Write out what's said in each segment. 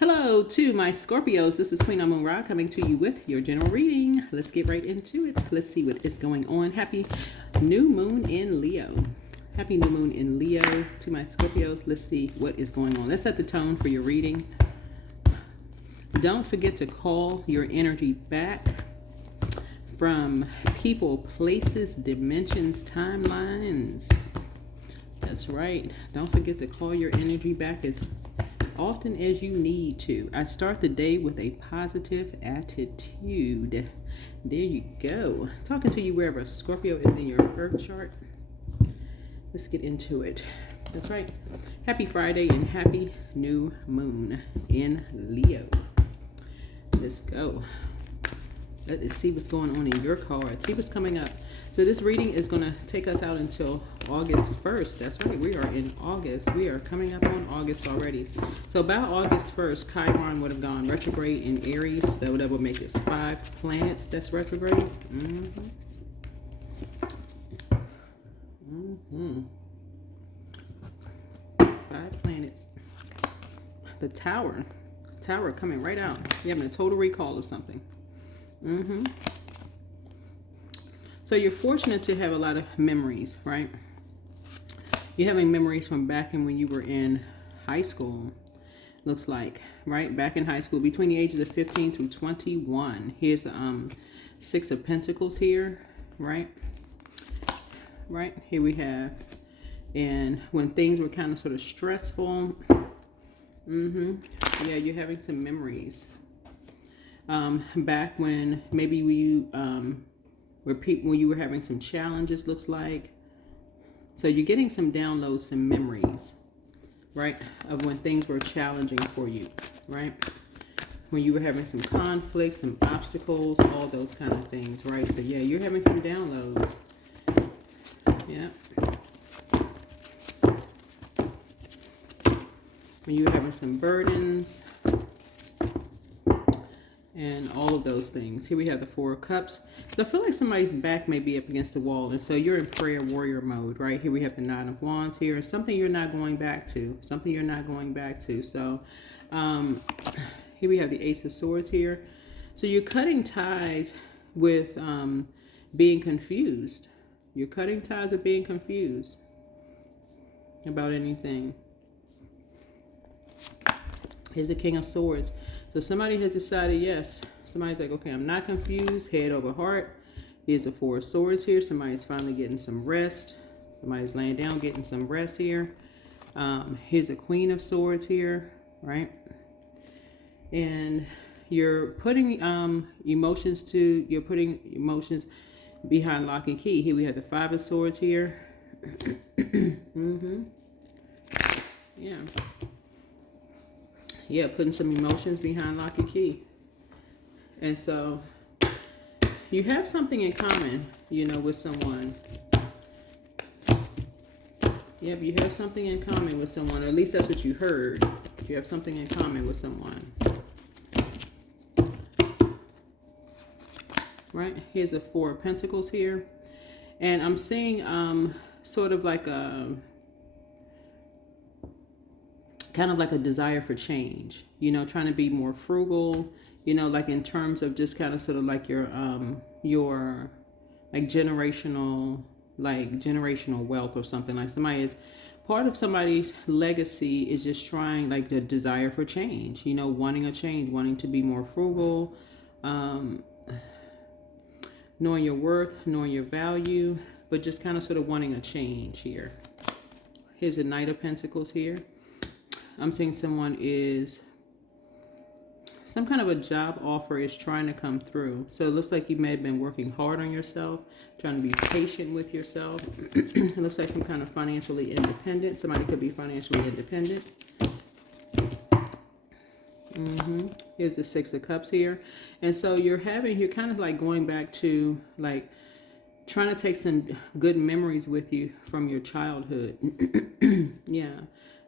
Hello to my Scorpios. This is Queen Amun Ra coming to you with your general reading. Let's get right into it. Let's see what is going on. Happy new moon in Leo. Happy new moon in Leo to my Scorpios. Let's see what is going on. Let's set the tone for your reading. Don't forget to call your energy back from people, places, dimensions, timelines. That's right. Don't forget to call your energy back as often as you need to. I start the day with a positive attitude. There you go. Talking to you wherever Scorpio is in your birth chart. Let's get into it. That's right. Happy Friday and happy new moon in Leo. Let's go. Let's see what's going on in your card. See what's coming up. So this reading is going to take us out until August 1st. That's right. We are in August. We are coming up on August already. So about August 1st, Chiron would have gone retrograde in Aries. That would make us 5 planets that's retrograde. Five planets. The Tower. Tower coming right out. You're having a total recall of something. So you're fortunate to have a lot of memories, right? You're having memories from back in when you were in high school, looks like, right? Back in high school, between the ages of 15 through 21. Here's the 6 of Pentacles here, right? Right, here we have, and when things were kind of sort of stressful, yeah, you're having some memories. Back when maybe you when you were having some challenges, looks like. So you're getting some downloads, some memories, right, of when things were challenging for you, right? When you were having some conflicts, some obstacles, all those kind of things, right? So yeah, you're having some downloads. Yeah. When you were having some burdens and all of those things. Here we have the 4 of Cups. So I feel like somebody's back may be up against the wall, and so you're in prayer warrior mode, right? Here we have the 9 of Wands here, and something you're not going back to. Something you're not going back to. So here we have the Ace of Swords here. So you're cutting ties with being confused. You're cutting ties with being confused about anything. Here's the King of Swords. So somebody has decided, yes, somebody's like, okay, I'm not confused, head over heart. Here's the 4 of Swords here. Somebody's finally getting some rest. Somebody's laying down, getting some rest here. Here's a Queen of Swords here, right? And you're putting emotions behind lock and key. Here we have the 5 of Swords here. Yeah. Yeah, putting some emotions behind lock and key. And so you have something in common, you know, with someone. Yep, you have something in common with someone. Or at least that's what you heard. You have something in common with someone. Right? Here's a 4 of Pentacles here. And I'm seeing sort of like a kind of like a desire for change, you know, trying to be more frugal, you know, like in terms of just kind of sort of like your like generational wealth or something. Like somebody is part of somebody's legacy is just trying, like, the desire for change, you know, wanting a change, wanting to be more frugal, knowing your worth, knowing your value, but just kind of sort of wanting a change here. Here's a Knight of Pentacles here. I'm seeing someone is, some kind of a job offer is trying to come through. So it looks like you may have been working hard on yourself, trying to be patient with yourself. It looks like some kind of financially independent. Somebody could be financially independent. Here's the 6 of Cups here. And so you're kind of like going back to, like, trying to take some good memories with you from your childhood. Yeah.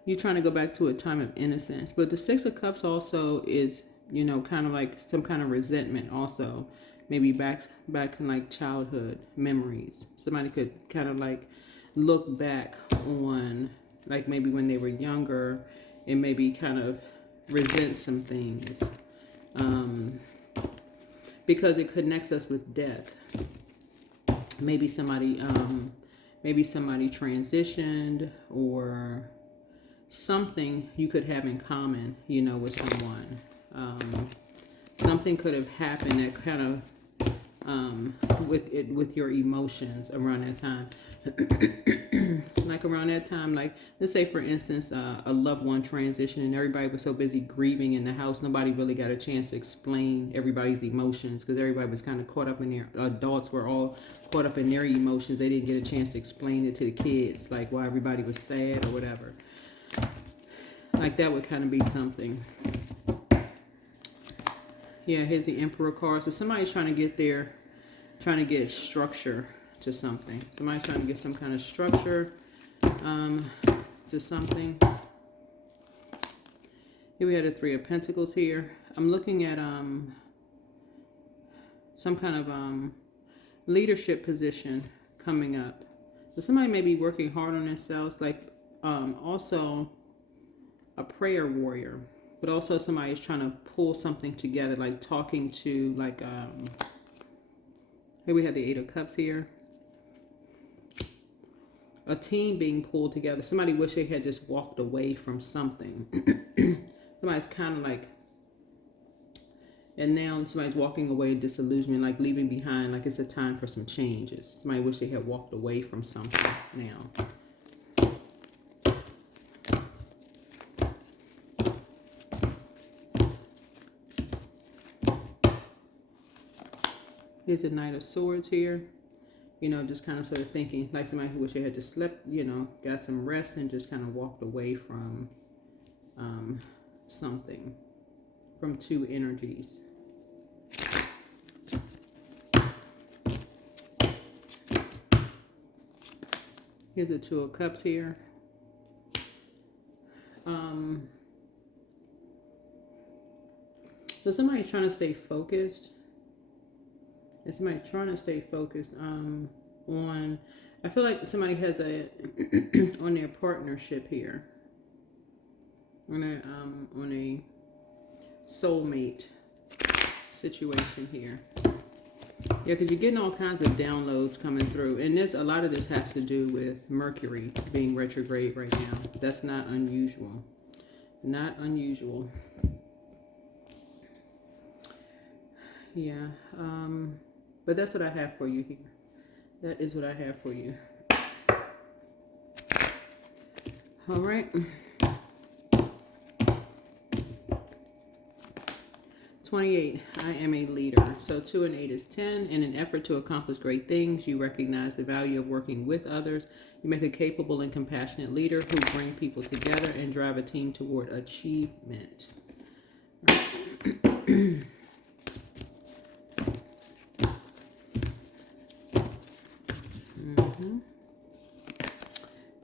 You're trying to go back to a time of innocence. But the 6 of Cups also is, you know, kind of like some kind of resentment also. Maybe back in like childhood memories. Somebody could kind of like look back on, like, maybe when they were younger and maybe kind of resent some things. Because it connects us with death. Maybe somebody transitioned, or something you could have in common, with someone. Something could have happened that kind of with your emotions around that time. Like around that time, like let's say for instance, a loved one transitioned and everybody was so busy grieving in the house, nobody really got a chance to explain everybody's emotions, because everybody was kind of caught up in their, adults were all caught up in their emotions. They didn't get a chance to explain it to the kids, like why everybody was sad or whatever. Like that would kind of be something. Yeah, here's the Emperor card. So somebody's trying to get structure to something. Somebody's trying to get some kind of structure to something. Here we have the Three of Pentacles here. I'm looking at some kind of leadership position coming up. So somebody may be working hard on themselves, like also a prayer warrior, but also somebody's trying to pull something together, like talking to, like here we have the Eight of Cups here. A team being pulled together. Somebody wish they had just walked away from something. Somebody's kind of like, and now somebody's walking away in disillusionment, like leaving behind, like it's a time for some changes. Somebody wish they had walked away from something now. Here's a Knight of Swords here. Just kind of sort of thinking like somebody who wish they had just slept, got some rest and just kind of walked away from something, from two energies. Here's the Two of Cups here. So somebody's trying to stay focused. And somebody's trying to stay focused on, I feel like somebody has a, on their partnership here. On a soulmate situation here. Yeah, because you're getting all kinds of downloads coming through. And a lot of this has to do with Mercury being retrograde right now. That's not unusual. Not unusual. Yeah. But that's what I have for you here. That is what I have for you. All right. 28, I am a leader. So 2 and 8 is 10. In an effort to accomplish great things, you recognize the value of working with others. You make a capable and compassionate leader who bring people together and drive a team toward achievement.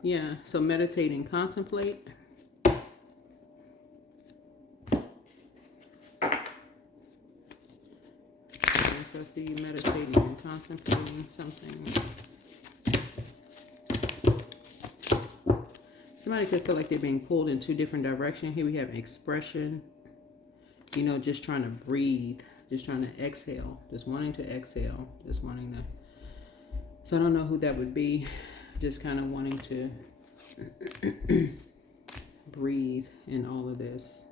Yeah, so meditate and contemplate. So I see you meditating and contemplating something. Somebody could feel like they're being pulled in two different directions. Here we have expression. Just trying to breathe. Just trying to exhale. Just wanting to exhale. Just wanting to. So I don't know who that would be. Just kind of wanting to breathe in all of this.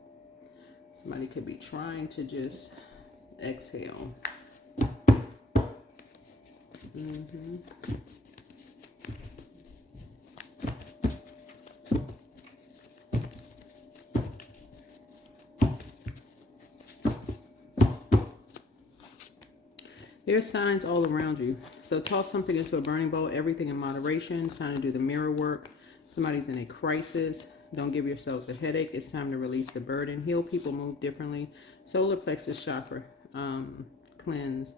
Somebody could be trying to just exhale. There's signs all around you. So toss something into a burning bowl, everything in moderation. It's time to do the mirror work. Somebody's in a crisis. Don't give yourselves a headache. It's time to release the burden. Heal people, move differently. Solar plexus chakra, cleanse.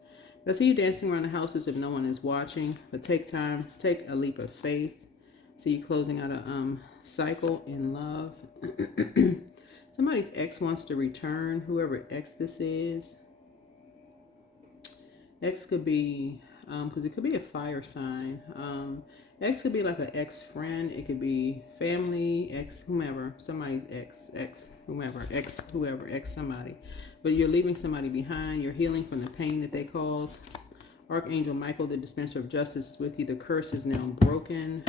I see you dancing around the house as if no one is watching, but take time, take a leap of faith. See you closing out a cycle in love. Somebody's ex wants to return, whoever ex this is. X could be, because it could be a fire sign. Ex could be like an ex-friend. It could be family, ex, whomever, somebody's ex, whomever, ex somebody. But you're leaving somebody behind. You're healing from the pain that they caused. Archangel Michael, the dispenser of justice, is with you. The curse is now broken.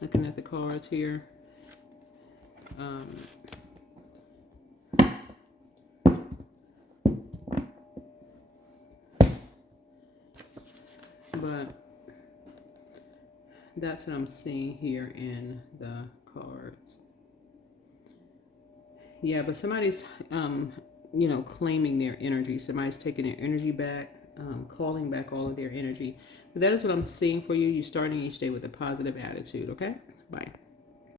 Looking at the cards here. But that's what I'm seeing here in the cards. Yeah, but somebody's, claiming their energy. Somebody's taking their energy back, calling back all of their energy. But that is what I'm seeing for you. You're starting each day with a positive attitude, okay? Bye.